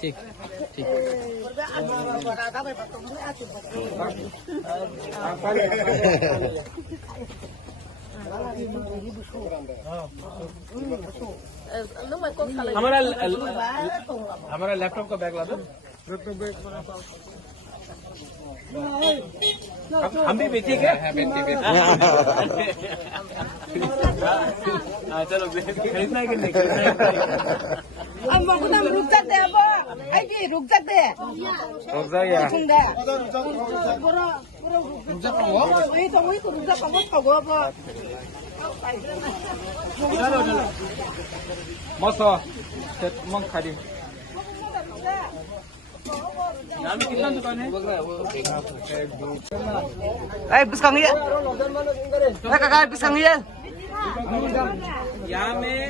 ठीक ठीक हमारा लैपटॉप का बैग ला दो। हम भी ठीक है। चलो खरीदना है कि नहीं? अब मकुदम रुक जाते अब ऐ जी रुक जाते रुक जाइए। वही तो रुक जा पाओ अब मस्त मग खाली कितना दुकान है? बिस्कांगिया kakak बिस्कांगिया यहाँ में